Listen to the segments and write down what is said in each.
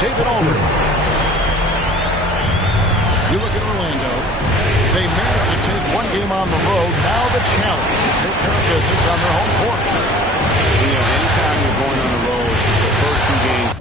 David Aldridge. You look at Orlando. They managed to take one game on the road. Now the challenge to take care of business on their home court. You know, anytime you're going on the road, the first two games.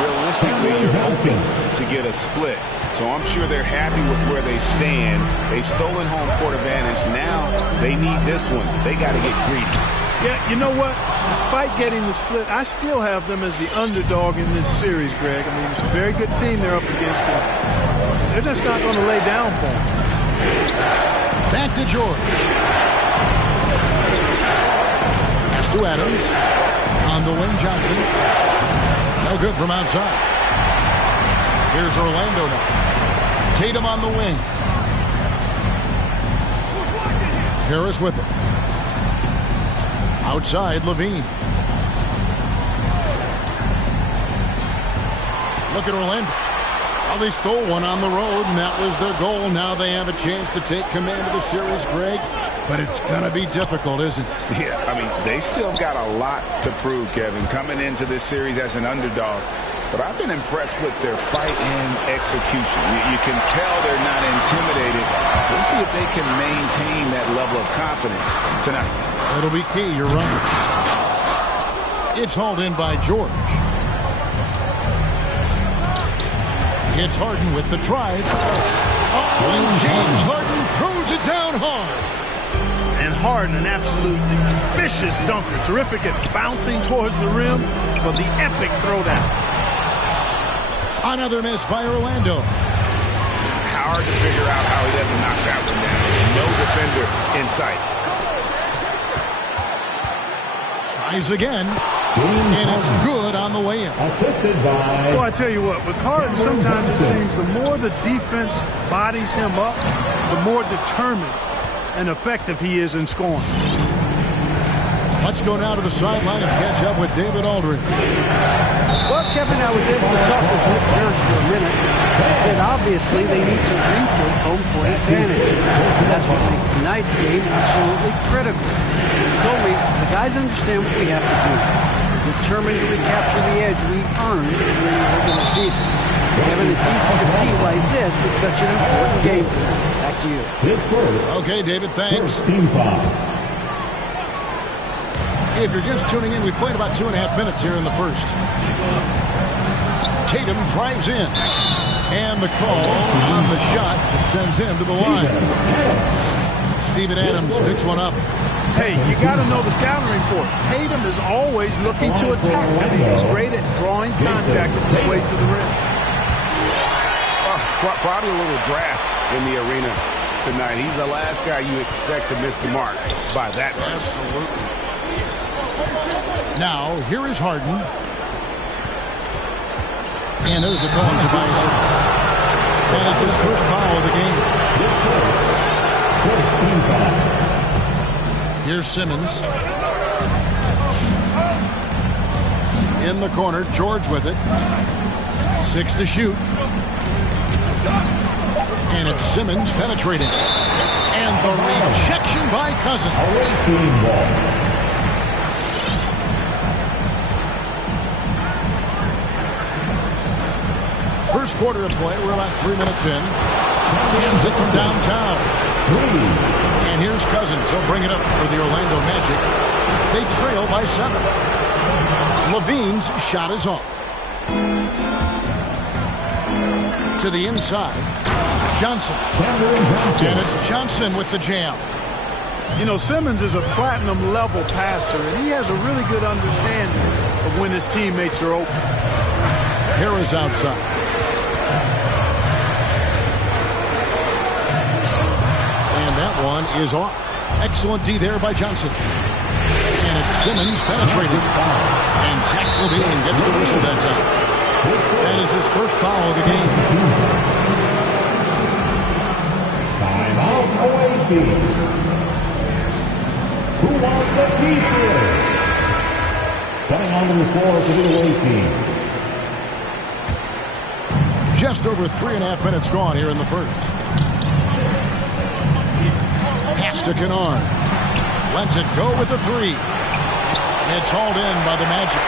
Realistically, you're hoping to get a split. So I'm sure they're happy with where they stand. They've stolen home court advantage. Now they need this one. They got to get greedy. Yeah, you know what? Despite getting the split, I still have them as the underdog in this series, Greg. I mean, it's a very good team they're up against them. They're just not going to lay down for them. Back to George. Pass to Adams. On the wing, Johnson. No good from outside. Here's Orlando now. Tatum on the wing. Harris with it. Outside, Levine. Look at Orlando. Well, they stole one on the road, and that was their goal. Now they have a chance to take command of the series, Greg. But it's going to be difficult, isn't it? Yeah, I mean, they still got a lot to prove, Kevin, coming into this series as an underdog. But I've been impressed with their fight and execution. You can tell they're not intimidated. We'll see if they can maintain that level of confidence tonight. It'll be key. You're right. It's hauled in by George. It's Harden with the drive. Oh, and James Harden throws it down hard. And Harden, an absolutely vicious dunker. Terrific at bouncing towards the rim for the epic throwdown. Another miss by Orlando. Hard to figure out how he doesn't knock that one down. No defender in sight. Tries again. And it's good on the way in. Assisted by... Well, I tell you what, with Harden, sometimes it seems the more the defense bodies him up, the more determined and effective he is in scoring. Let's go now to the sideline and catch up with David Aldridge. Well, Kevin, I was able to talk with Rick Nurse for a minute. He said obviously they need to retake home court advantage. And that's what makes tonight's game absolutely critical. He told me the guys understand what we have to do. We're determined to recapture the edge we earned during the regular season. Kevin, it's easy to see why this is such an important game for them. Back to you. Okay, David, thanks. Team foul. If you're just tuning in, we played about 2.5 minutes here in the first. Tatum drives in. And the call on the shot that sends him to the line. Steven Adams picks one up. Hey, you got to know the scouting report. Tatum is always looking to attack. He's great at drawing contact on his way to the rim. Probably a little draft in the arena tonight. He's the last guy you expect to miss the mark by that much. Absolutely. Now, here is Harden. And there's a call on Tobias Harris. That is his first foul of the game. First team foul. Here's Simmons. In the corner, George with it. 6 to shoot. And it's Simmons penetrating. And the rejection by Cousins. Team ball. First quarter of play. We're about 3 minutes in. Hands it from downtown. And here's Cousins. He'll bring it up for the Orlando Magic. They trail by 7. Levine's shot is off. To the inside. Johnson. And it's Johnson with the jam. You know, Simmons is a platinum-level passer, and he has a really good understanding of when his teammates are open. Harris outside. And that one is off. Excellent D there by Johnson. And it's Simmons penetrating. And Zach LaVine gets the whistle that time. That is his first foul of the game. Timeout away team. Who wants a t-shirt? Coming onto the floor for the away team. Just over 3.5 minutes gone here in the first. Pass to Kennard. Lets it go with the 3. It's hauled in by the Magic.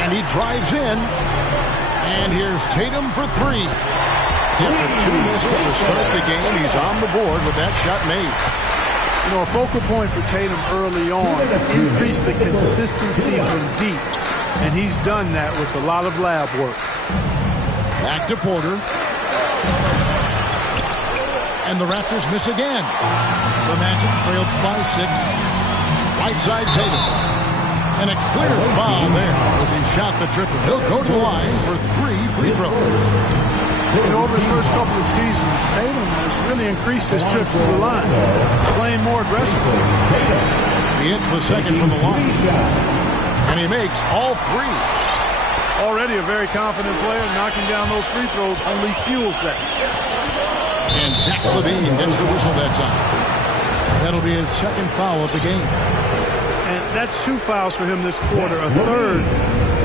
And he drives in. And here's Tatum for 3. After 2 misses to start the game, he's on the board with that shot made. You know, a focal point for Tatum early on, increase the consistency from deep. And he's done that with a lot of lab work. Back to Porter. And the Raptors miss again. The Magic trailed by 6. Right side Tatum. And a clear foul there as he shot the triple. He'll go to the line for 3 free throws. And over his first couple of seasons, Tatum has really increased his trips to the line, playing more aggressively. He hits the second from the line. And he makes all 3. Already a very confident player, knocking down those free throws only fuels that. And Zach LaVine gets the whistle that time. That'll be his second foul of the game. And that's 2 fouls for him this quarter. A third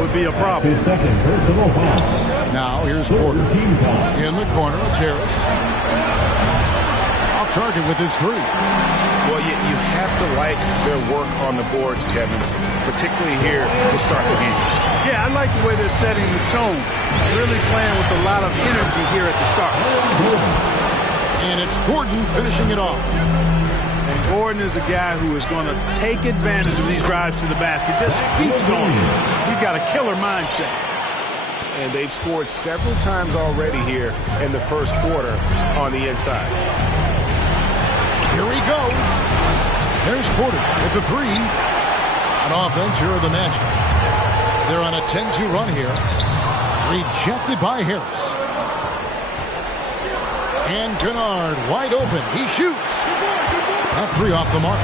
would be a problem. His second personal foul. Now here's Porter. In the corner, it's Harris. Off target with his 3. Well, you have to like their work on the boards, Kevin, particularly here to start the game. Yeah, I like the way they're setting the tone. Really playing with a lot of energy here at the start. And it's Gordon finishing it off. And Gordon is a guy who is going to take advantage of these drives to the basket. Just feast on him. He's got a killer mindset. And they've scored several times already here in the first quarter on the inside. Here he goes. There's Porter with the 3. On offense, here are the Magic. They're on a 10-2 run here. Rejected by Harris. And Kennard wide open. He shoots. That 3 off the mark.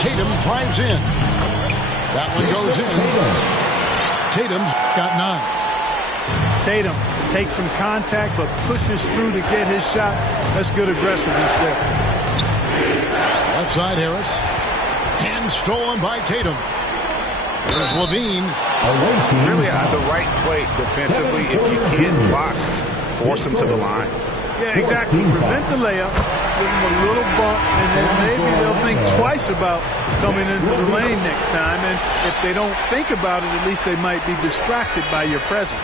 Tatum drives in. That one goes in. Tatum's got 9. Tatum takes some contact but pushes through to get his shot. That's good aggressiveness there. Left side Harris. And stolen by Tatum. There's LaVine. Really the right play defensively. If you can't block, force him to the line. Yeah, exactly. Prevent the layup, give him a little bump, and then maybe they'll think twice about coming into the lane next time. And if they don't think about it, at least they might be distracted by your presence.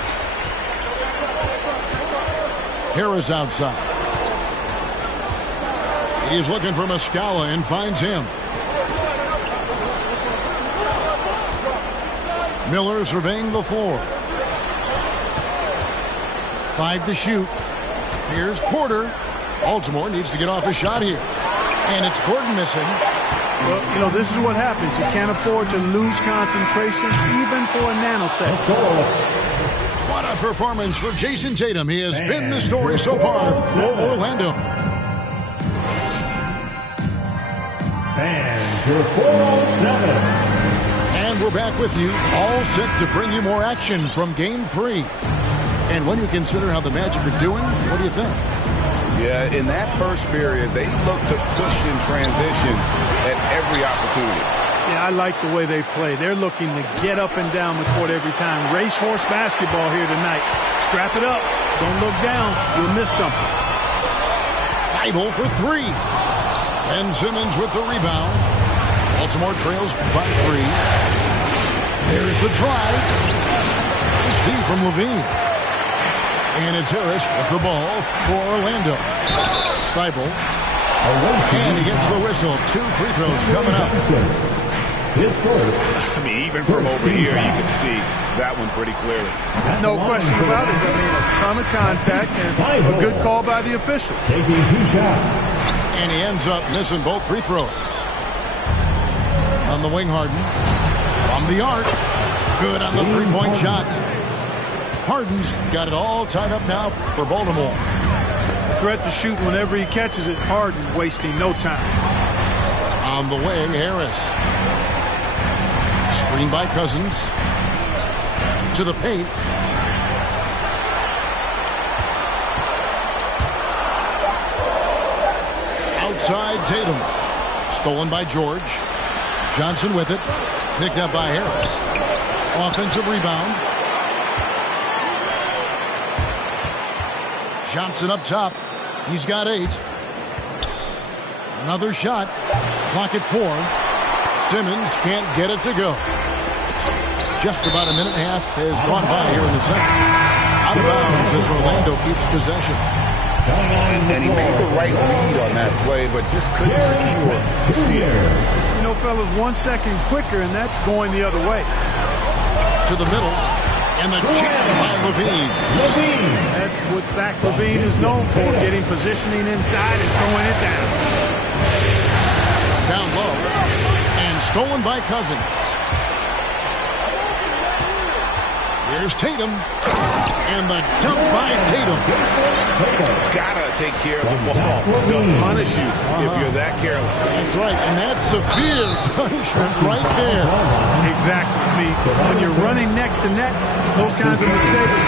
Harris outside. He's looking for Muscala and finds him. Miller surveying the floor. 5 to shoot. Here's Porter. Baltimore needs to get off a shot here. And it's Gordon missing. Well, you know, this is what happens. You can't afford to lose concentration even for a nanosecond. What a performance for Jason Tatum. He has been the story so far for Orlando. And your 407. And we're back with you, all set to bring you more action from Game 3. And when you consider how the Magic are doing, what do you think? Yeah, in that first period, they looked to push in transition at every opportunity. Yeah, I like the way they play. They're looking to get up and down the court every time. Racehorse basketball here tonight. Strap it up. Don't look down. You'll miss something. Thibault for three. Ben Simmons with the rebound. Baltimore trails by 3. There's the drive. It's D from Levine. And it's Harris with the ball for Orlando. Thibault. And he gets the whistle. 2 free throws coming up. His first. I mean, even from over here, you can see that one pretty clearly. No question about it. I mean, a ton of contact and a good call by the official. Taking 2 shots. And he ends up missing both free throws. On the wing, Harden. From the arc. Good on the three-point shot. Harden's got it all tied up now for Baltimore. A threat to shoot whenever he catches it. Harden wasting no time. On the wing, Harris. Screen by Cousins. To the paint. Outside Tatum. Stolen by George. Johnson with it. Picked up by Harris. Offensive rebound. Johnson up top. He's got 8. Another shot. Clock at 4. Simmons can't get it to go. Just about a minute and a half has gone by here in the second. Out of bounds as Orlando keeps possession. And he made the right read on that play, but just couldn't secure the steal. You know, fellas, 1 second quicker, and that's going the other way. To the middle. And the jam by Levine. That's what Zach Levine is known for, getting positioning inside and throwing it down. Down low. And stolen by Cousins. Here's Tatum. And the dunk by Tatum. Gotta take care of the ball. They'll punish you if you're that careless. That's right. And that's severe punishment right there. Exactly. I mean, when you're running neck to neck, those kinds of mistakes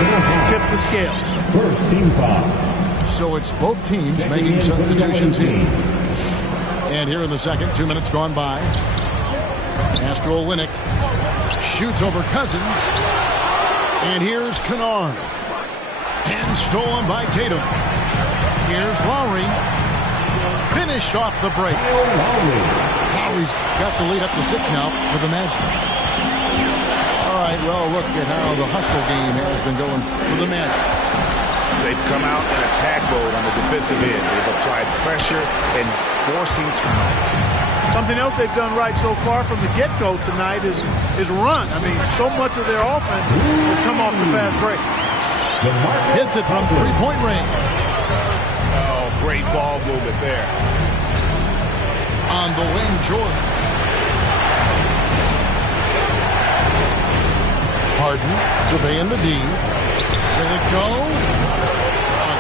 tip the scale. First team foul. So it's both teams making substitutions here. And here in the second, 2 minutes gone by. Astro Olynyk shoots over Cousins. And here's Kennard. And stolen by Tatum. Here's Lowry. Finished off the break. Lowry's got the lead up to 6 now for the Magic. All right, well, look at how the hustle game has been going for the Magic. They've come out in attack mode on the defensive end. They've applied pressure and forcing time. Something else they've done right so far from the get-go tonight is run. I mean, so much of their offense has come off the fast break. Hits it from three-point range. Oh, great ball movement there. On the wing, George. Harden surveying the D. Will it go?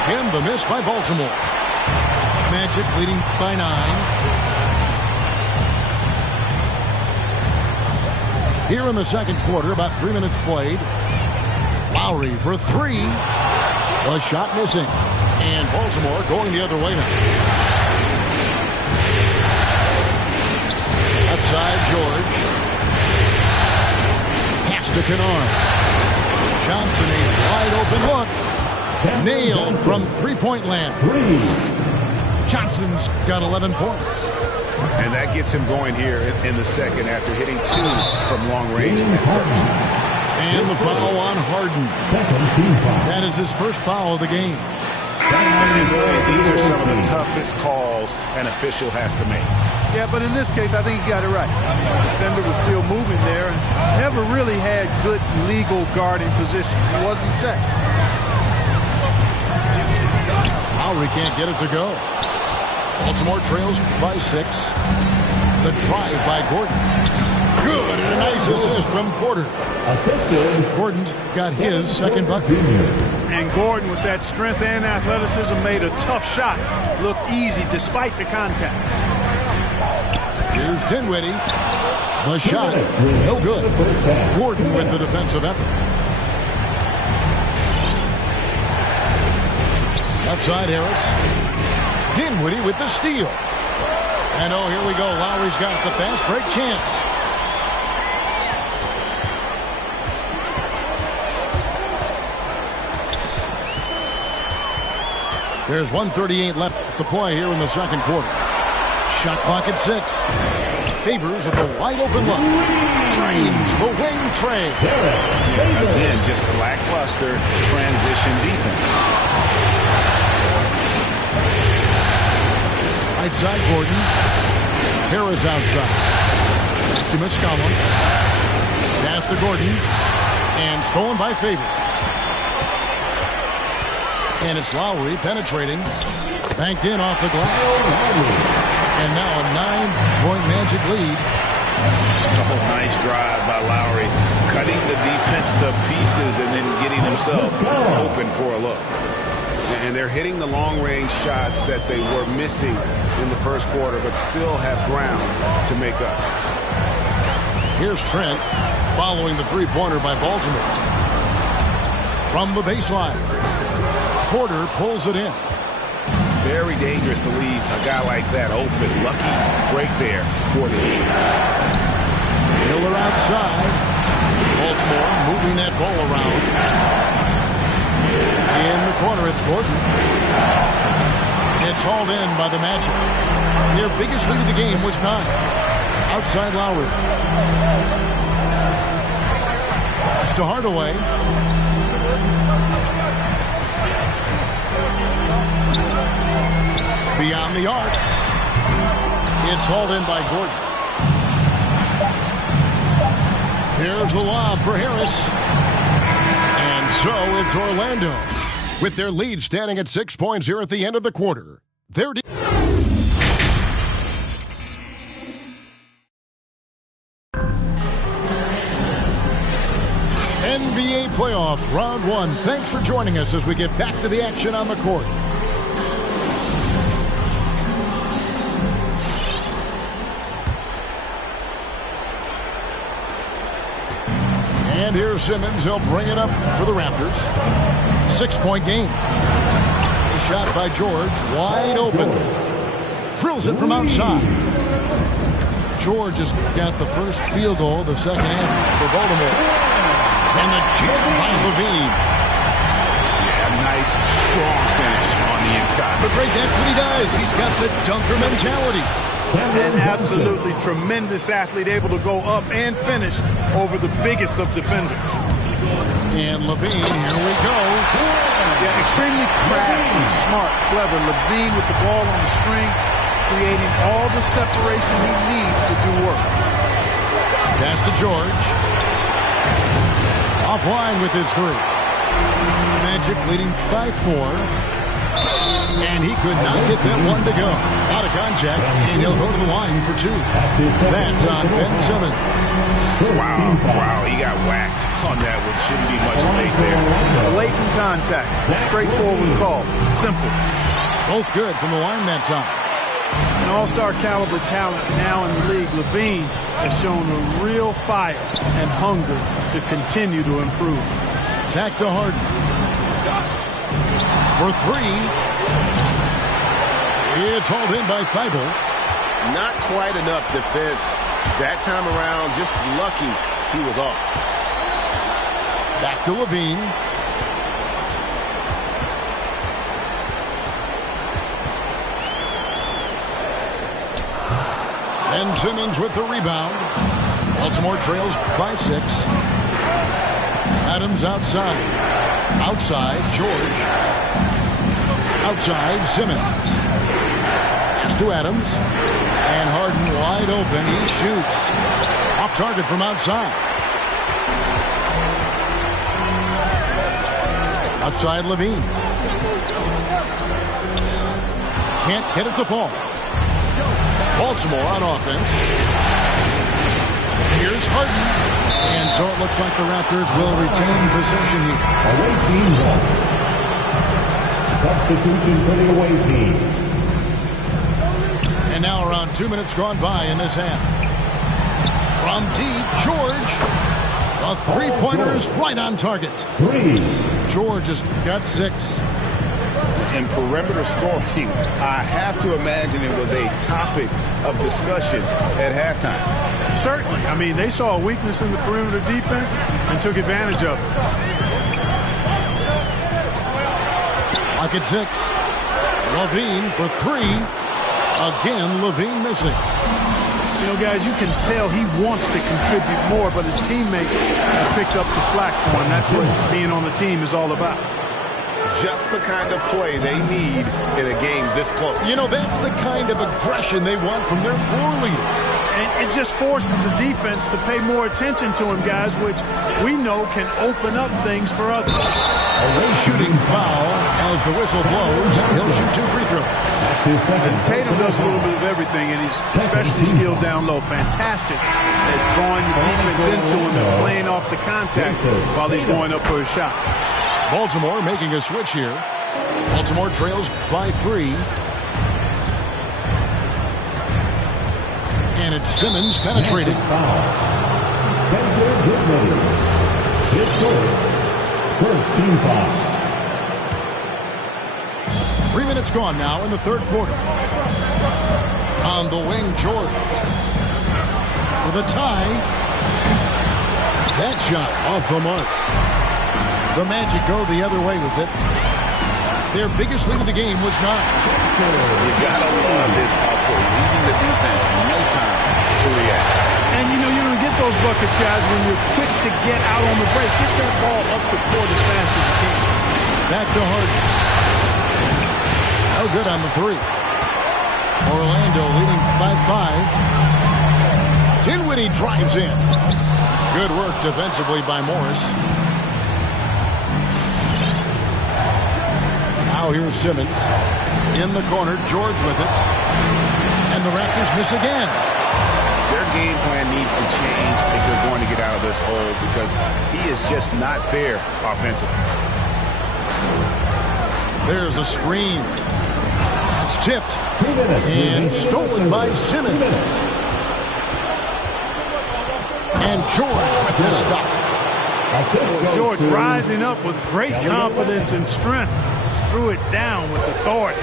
Again, the miss by Baltimore. Magic leading by 9. Here in the second quarter, about 3 minutes played. Lowry for 3. A shot missing. And Baltimore going the other way now. Outside George. Pass to Kennard. Johnson, a wide open look. Nailed from three-point land. Johnson's got 11 points. And that gets him going here in the second after hitting 2 from long range. And the foul on Harden. That is his first foul of the game. These are some of the toughest calls an official has to make. Yeah, but in this case, I think he got it right. The defender was still moving there and never really had good legal guarding position. He wasn't set. Lowry can't get it to go. Baltimore trails by 6. The drive by Gordon. Good, and a nice assist from Porter. Gordon's got his second bucket. And Gordon, with that strength and athleticism, made a tough shot look easy despite the contact. Here's Dinwiddie. The shot, no good. Gordon with the defensive effort. Left side, Harris. Dinwiddie with the steal. And oh, here we go. Lowry's got the fast break chance. There's 1:38 left to play here in the second quarter. Shot clock at 6. Favors with a wide open look. Drains the wing trade. Again, just lackluster transition defense. Right side, Gordon. Harris outside. To Muscala. Pass to Gordon. And stolen by Favors. And it's Lowry penetrating. Banked in off the glass. And now a 9-point Magic lead. Oh, nice drive by Lowry. Cutting the defense to pieces and then getting himself open for a look. And they're hitting the long-range shots that they were missing in the first quarter, but still have ground to make up. Here's Trent following the three-pointer by Baltimore. From the baseline. Porter pulls it in. Very dangerous to leave a guy like that open. Lucky break there for the Heat. Miller outside. Baltimore moving that ball around. In the corner, it's Gordon. It's hauled in by the Magic. Their biggest lead of the game was 9. Outside Lowry. It's to Hardaway. Beyond the arc. It's hauled in by Gordon. There's the lob for Harris. And so it's Orlando. With their lead standing at 6 points here at the end of the quarter. They're NBA playoff round 1. Thanks for joining us as we get back to the action on the court. And here's Simmons. He'll bring it up for the Raptors. 6-point game. The shot by George. Wide open. Drills it from outside. George has got the first field goal of the second half for Baltimore. And the jam by Levine. Yeah, nice, strong finish on the inside. But great, that's what he does. He's got the dunker mentality. An absolutely tremendous athlete, able to go up and finish over the biggest of defenders. And Levine, here we go. Yeah, extremely crafty, smart, clever. Levine with the ball on the string, creating all the separation he needs to do work. Pass to George. Offline with his 3. Magic leading by 4. And he could not get that one to go. Out of contact, and he'll go to the line for 2. That's on Ben Simmons. Wow, he got whacked on that one. Shouldn't be much late there. Blatant contact. Straightforward call. Simple. Both good from the line that time. An all-star caliber talent now in the league. Levine has shown a real fire and hunger to continue to improve. Back to Harden. For 3. It's hauled in by Thibault. Not quite enough defense. That time around, just lucky he was off. Back to Levine. And Simmons with the rebound. Baltimore trails by 6. Adams outside. Outside, George. Outside, Simmons. Pass to Adams. And Harden wide open. He shoots. Off target from outside. Outside, Levine. Can't get it to fall. Baltimore on offense. Here's Harden. And so it looks like the Raptors will retain possession here. Away team ball. Substitution for the away team. And now around 2 minutes gone by in this half. From deep, George. A three-pointer is right on target. George has got 6. In perimeter scoring, I have to imagine it was a topic of discussion at halftime. Certainly. I mean, they saw a weakness in the perimeter defense and took advantage of it. Lock at 6. LaVine for 3. Again, LaVine missing. You know, guys, you can tell he wants to contribute more, but his teammates have picked up the slack for him. That's what being on the team is all about. Just the kind of play they need in a game this close. You know, that's the kind of aggression they want from their floor leader. And it just forces the defense to pay more attention to him, guys, which we know can open up things for others. Shooting foul as the whistle blows. He'll shoot 2 free throws. And Tatum does a little bit of everything, and he's especially skilled down low. Fantastic at drawing the defense into him and playing off the contact while he's going up for a shot. Baltimore making a switch here. Baltimore trails by 3. And it's Simmons penetrating. Spencer Dinwiddie. His first team foul. 3 minutes gone now in the third quarter. On the wing, George. For the tie. That shot off the mark. The Magic go the other way with it. Their biggest lead of the game was 9. You gotta love his hustle, leaving the defense no time to react. And you know, you're going to get those buckets, guys, when you're quick to get out on the break. Get that ball up the court as fast as you can. Back to Harden. No good on the 3. Orlando leading by 5. Dinwiddie drives in. Good work defensively by Morris. Now here's Simmons. In the corner, George with it. And the Raptors miss again. Their game plan needs to change if they're going to get out of this hole because he is just not there offensively. There's a screen. It's tipped. And stolen by Simmons. And George with this stuff. George rising up with great confidence and strength. Threw it down with authority.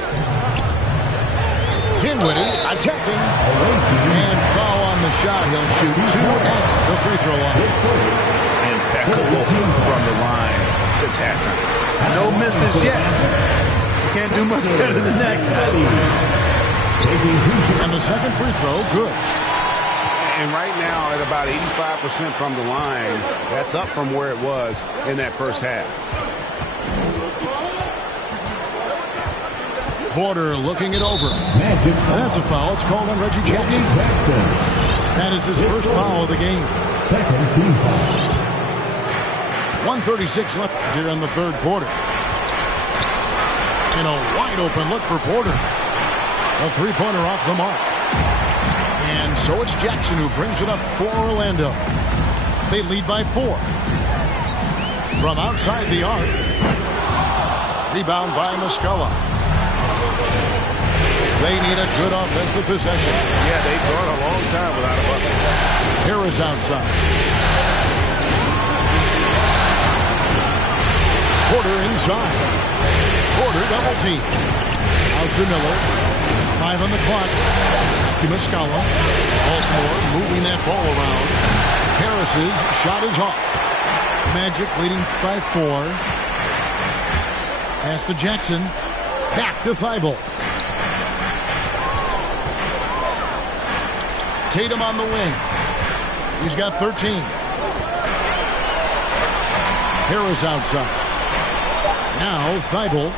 Dinwiddie attacking. And foul on the shot. He'll shoot 2 at the free throw line. Impeccable from the line since halftime. No misses yet. Can't do much better than that, guys. And the second free throw, good. And right now at about 85% from the line, that's up from where it was in that first half. Porter looking it over. That's a foul. It's called on Reggie Jackson. That is his first foul of the game. Second team foul. 1:36 left here in the third quarter. And a wide open look for Porter. A three-pointer off the mark. And so it's Jackson who brings it up for Orlando. They lead by 4. From outside the arc. Rebound by Muscala. They need a good offensive possession. Yeah, they've gone a long time without a bucket. Harris outside. Porter inside. Porter double team. Out to Miller. 5 on the clock. To Muscala. Baltimore moving that ball around. Harris's shot is off. Magic leading by 4. Pass to Jackson. Back to Thibault. Tatum on the wing. He's got 13. Harris outside. Now Thibault.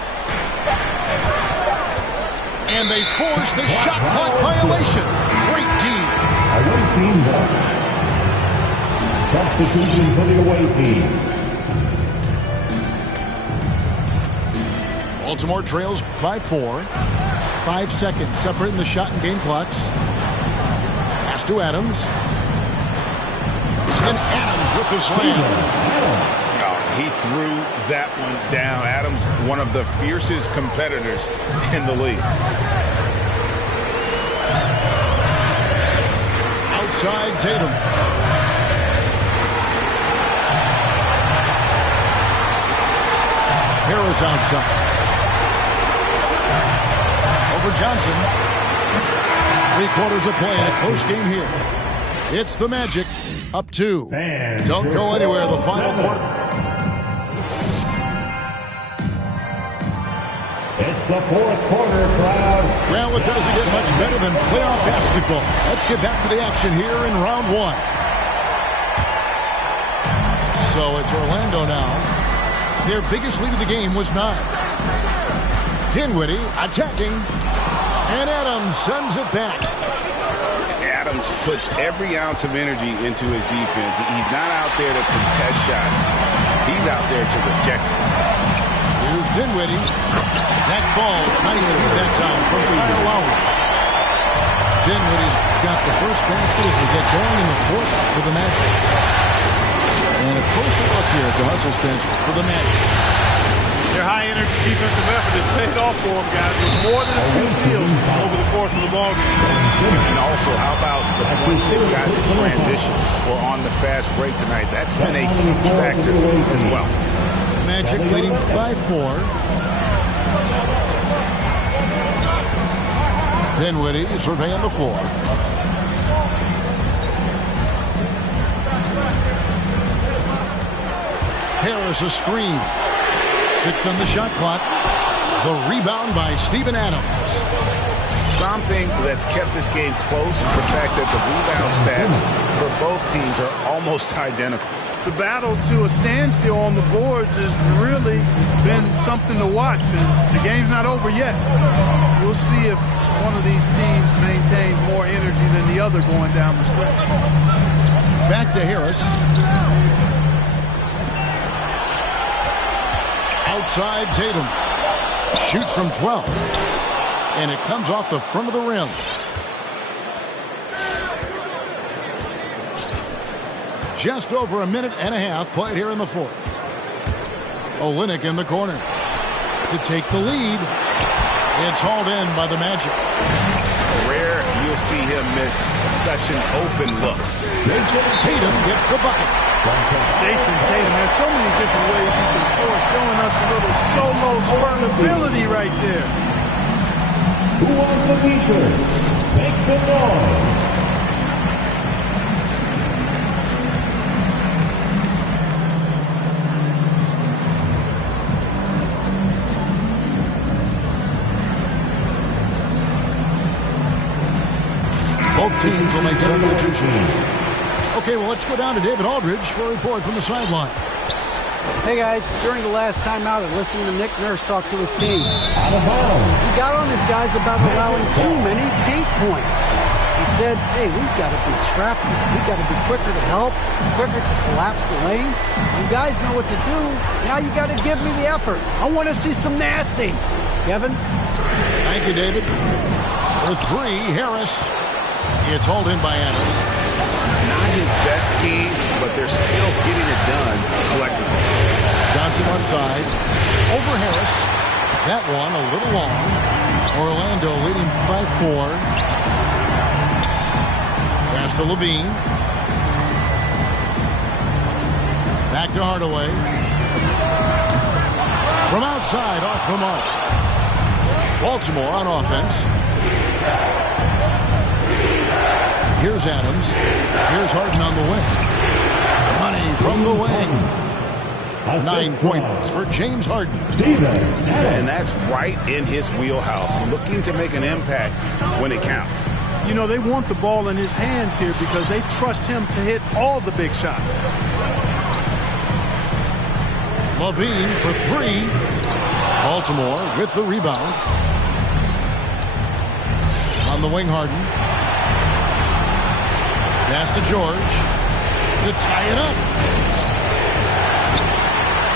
And they force the shot clock violation. Great team. Away team ball. Substitution for the away team. Baltimore trails by 4. 5 seconds separating the shot and game clocks. Pass to Adams. And Adams with the slam. Oh, he threw that one down. Adams, one of the fiercest competitors in the league. Outside Tatum. Harris outside. Over Johnson. 3 quarters of play in a close game here. It's the Magic up 2. Don't go anywhere. The final quarter. It's the fourth quarter, crowd. Well, it doesn't get much better than playoff basketball. Let's get back to the action here in round 1. So it's Orlando now. Their biggest lead of the game was 9. Dinwiddie attacking. And Adams sends it back. Adams puts every ounce of energy into his defense. He's not out there to contest shots. He's out there to reject it. Here's Dinwiddie. That falls nicely that time from Kyle Lowry. Dinwiddie's got the first basket as we get going in the fourth for the Magic. And a closer look here at the hustle stance for the Magic. Their high-energy defensive effort has paid off for them, guys, with more than a few steals over the course of the ballgame. And also, how about the points they've got in transition or on the fast break tonight? That's been a huge factor as well. Magic leading by 4. Dinwiddie surveying the floor. Harris a screen. 6 on the shot clock. The rebound by Steven Adams. Something that's kept this game close is the fact that the rebound stats for both teams are almost identical. The battle to a standstill on the boards has really been something to watch, and the game's not over yet. We'll see if one of these teams maintains more energy than the other going down the stretch. Back to Harris. Outside Tatum. Shoots from 12. And it comes off the front of the rim. Just over a minute and a half played here in the fourth. Olynyk in the corner to take the lead. It's hauled in by the Magic. Rare you'll see him miss such an open look. Tatum gets the bucket. Jason Tatum has so many different ways he can score, showing us a little solo spurt ability right there. Who wants a t-shirt? Make some noise. Both teams will make substitutions. Okay, well, let's go down to David Aldridge for a report from the sideline. Hey, guys. During the last timeout, I listened to Nick Nurse talk to his team. Out of bounds. He got on his guys about allowing too many paint points. He said, hey, we've got to be scrappy. We've got to be quicker to help, quicker to collapse the lane. You guys know what to do. Now you got to give me the effort. I want to see some nasty. Kevin? Thank you, David. For 3, Harris. It's hauled in by Adams. Not his best team, but they're still getting it done collectively. Johnson on side. Over Harris. That one a little long. Orlando leading by 4. Pass to Levine. Back to Hardaway. From outside, off the mark. Baltimore on offense. Here's Adams. Here's Harden on the wing. Money from the wing. 9 points for James Harden. And that's right in his wheelhouse. Looking to make an impact when it counts. You know, they want the ball in his hands here because they trust him to hit all the big shots. Levine for 3. Baltimore with the rebound. On the wing, Harden. Pass to George to tie it up.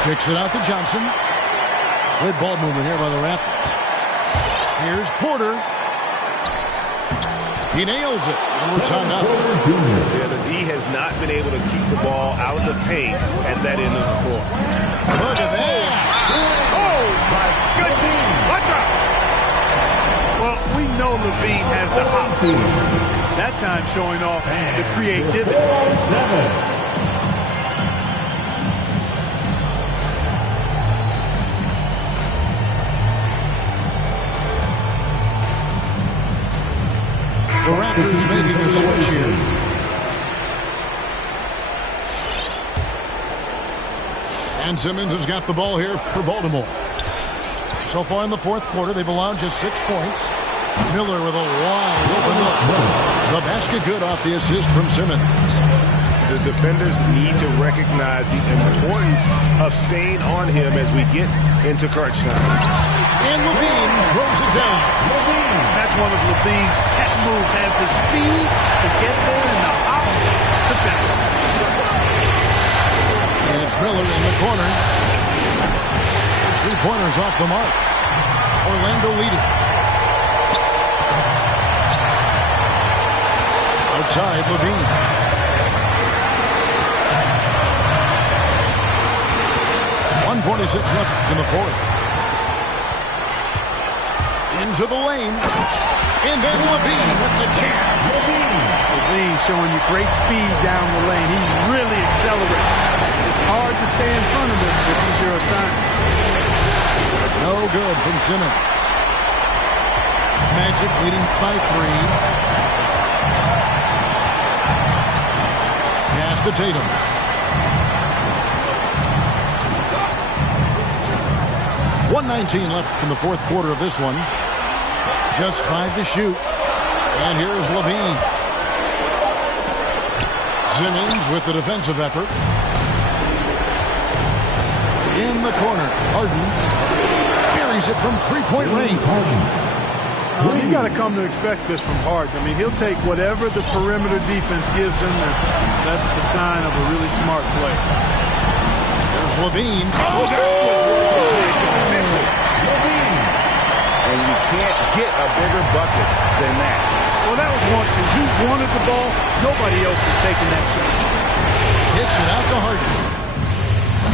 Kicks it out to Johnson. Good ball movement here by the Raptors. Here's Porter. He nails it, and we're tied up. Yeah, the D has not been able to keep the ball out of the paint at that end of the floor. Look at that. Oh, my goodness. Watch out. Well, we know Levine has the hop. That time showing off the creativity. 4-7. And Simmons has got the ball here for Baltimore. So far in the fourth quarter, they've allowed just 6 points. Miller with a wide open look. The basket good off the assist from Simmons. The defenders need to recognize the importance of staying on him as we get into crunch time. And LaVine throws it down. That's one of LaVine's pet moves. Has the speed to get there and the hops to finish. And it's Miller in the corner. His 3-pointers off the mark. Orlando leading. Outside, LaVine. .146 left in the fourth. Into the lane. And then LaVine with the jab. LaVine showing you great speed down the lane. He really accelerates. It's hard to stay in front of him if he's your assignment. No good from Simmons. Magic leading by 3. Pass to Tatum. .119 left in the fourth quarter of this one. Just 5 to shoot. And here's LaVine. Simmons with the defensive effort. In the corner, Harden buries it from 3-point range. You got to come to expect this from Harden. I mean, he'll take whatever the perimeter defense gives him, and that's the sign of a really smart player. There's LaVine. And you can't get a bigger bucket than that. Well, that was 1-2. He wanted the ball. Nobody else was taking that shot. Hits it out to Harden.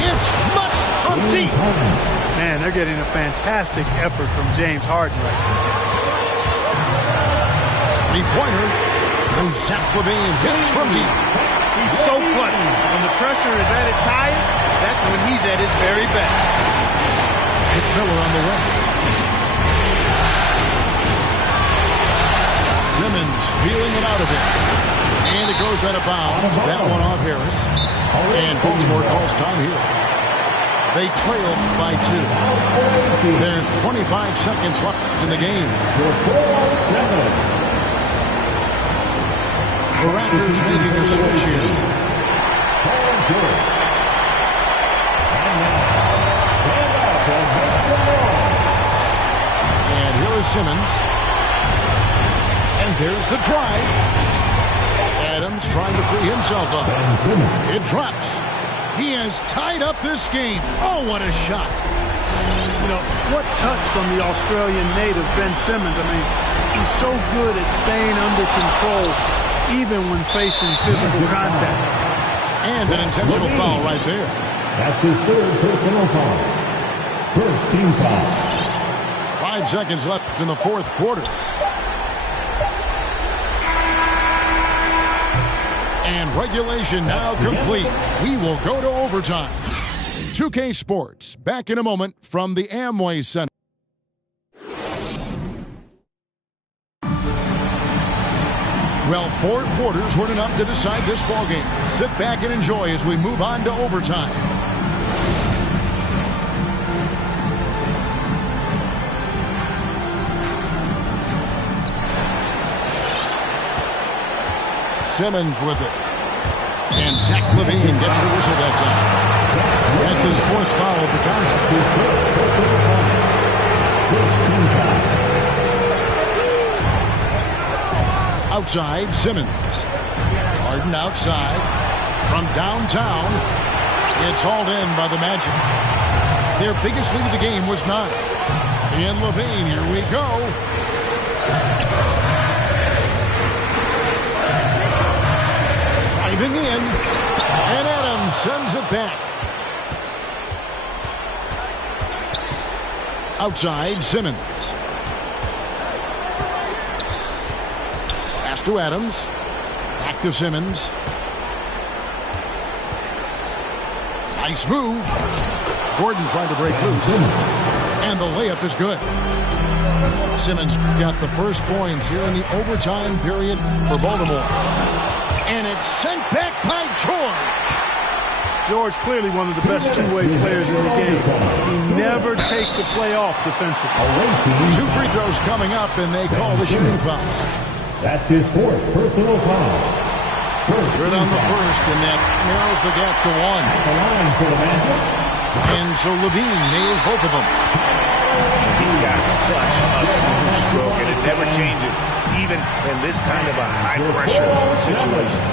It's money from deep. Man, they're getting a fantastic effort from James Harden right now. 3-pointer. And Zach LaVine hits from deep. He's so clutch. When the pressure is at its highest, that's when he's at his very best. It's Miller on the way. Simmons feeling it out of it. And it goes out of bounds. That one off Harris. And Baltimore calls time here. They trail by 2. There's 25 seconds left in the game. The Raptors making a switch here. And here is Simmons. And there's the drive. Adams trying to free himself up. It drops. He has tied up this game. Oh, what a shot. You know, what touch from the Australian native, Ben Simmons. I mean, he's so good at staying under control, even when facing physical contact. And an intentional foul right there. That's his third personal foul. First team foul. 5 seconds left in the fourth quarter. And regulation now complete. We will go to overtime. 2K Sports, back in a moment from the Amway Center. Well, 4 quarters weren't enough to decide this ballgame. Sit back and enjoy as we move on to overtime. Simmons with it. And Zach LaVine gets the whistle that time. That's his 4th foul of the contest. Outside, Simmons. Harden outside. From downtown. It's hauled in by the Magic. Their biggest lead of the game was 9. And LaVine, here we go. Driving in. And Adams sends it back. Outside, Simmons. Pass to Adams. Back to Simmons. Nice move. Gordon trying to break loose. And the layup is good. Simmons got the first points here in the overtime period for Baltimore. And it's sent back by George. George clearly one of the best two-way players in the game. He never takes a play off defensively. 2 free throws coming up, and they call the shooting foul. That's his 4th personal foul. Good on the first, and that narrows the gap to 1. The line for the Magic. And so Levine nails both of them. He's got such a smooth stroke, and it never changes, even in this kind of a high-pressure situation.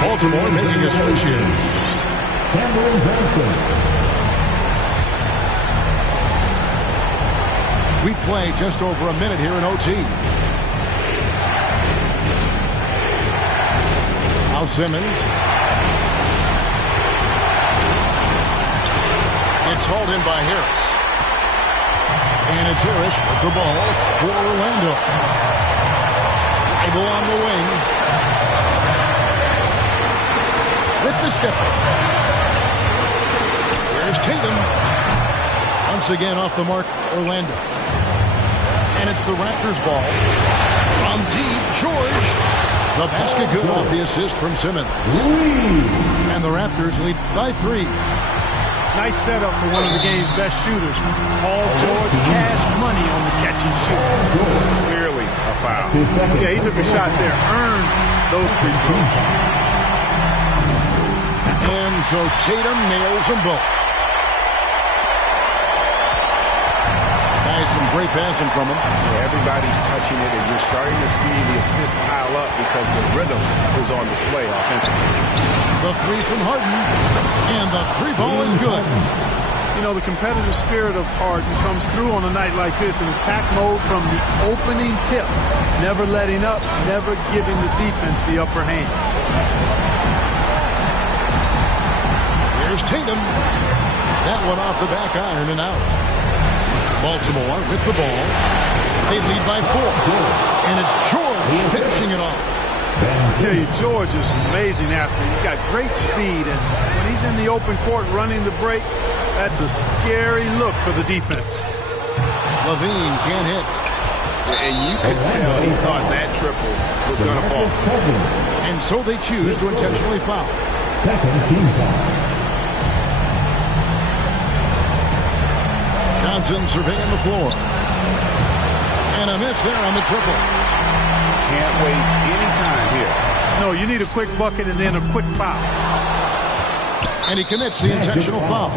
Baltimore making a switch here. Cameron Johnson. We play just over a minute here in OT. Now Simmons. It's hauled in by Harris. And it's Harris with the ball for Orlando. Idle on the wing. With the step-up. Here's Tatum. Once again off the mark, Orlando. And it's the Raptors ball. From deep, George. The basket good off the assist from Simmons. And the Raptors lead by 3. Nice setup for one of the game's best shooters. Paul George, cash money on the catch and shoot. Clearly a foul. Yeah, he took a shot there. Earned those 3 throws. And so Tatum nails them both. Nice, some great passing from him. Yeah, everybody's touching it, and you're starting to see the assists pile up because the rhythm is on display offensively. The 3 from Harden, and the 3 ball is good. You know, the competitive spirit of Harden comes through on a night like this in attack mode from the opening tip. Never letting up, never giving the defense the upper hand. Here's Tatum. That one off the back iron and out. Baltimore with the ball. They lead by 4. And it's George finishing it off. I tell you, George is an amazing athlete. He's got great speed, and when he's in the open court running the break, that's a scary look for the defense. Levine can't hit. And you could tell he thought that triple was going to fall. And so they choose to intentionally foul. 2nd team foul. Johnson surveying the floor. And a miss there on the triple. Can't waste any time here. No, you need a quick bucket and then a quick foul. And he commits the intentional foul.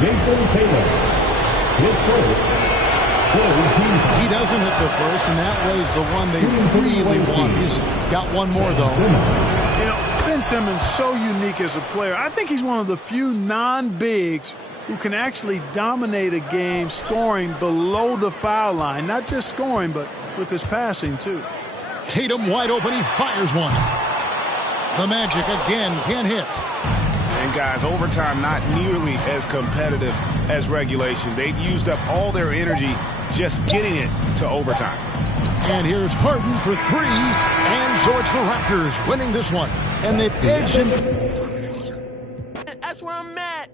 Jason Tatum. His first. He doesn't hit the first, and that was the one they really want. He's got one more, though. You know, Ben Simmons, so unique as a player. I think he's one of the few non-bigs who can actually dominate a game scoring below the foul line. Not just scoring, but with his passing, too. Tatum wide open. He fires one. The Magic again can't hit. And, guys, overtime not nearly as competitive as regulation. They've used up all their energy just getting it to overtime. And here's Harden for 3. And so it's the Raptors winning this one. And they've edged him. That's where I'm at.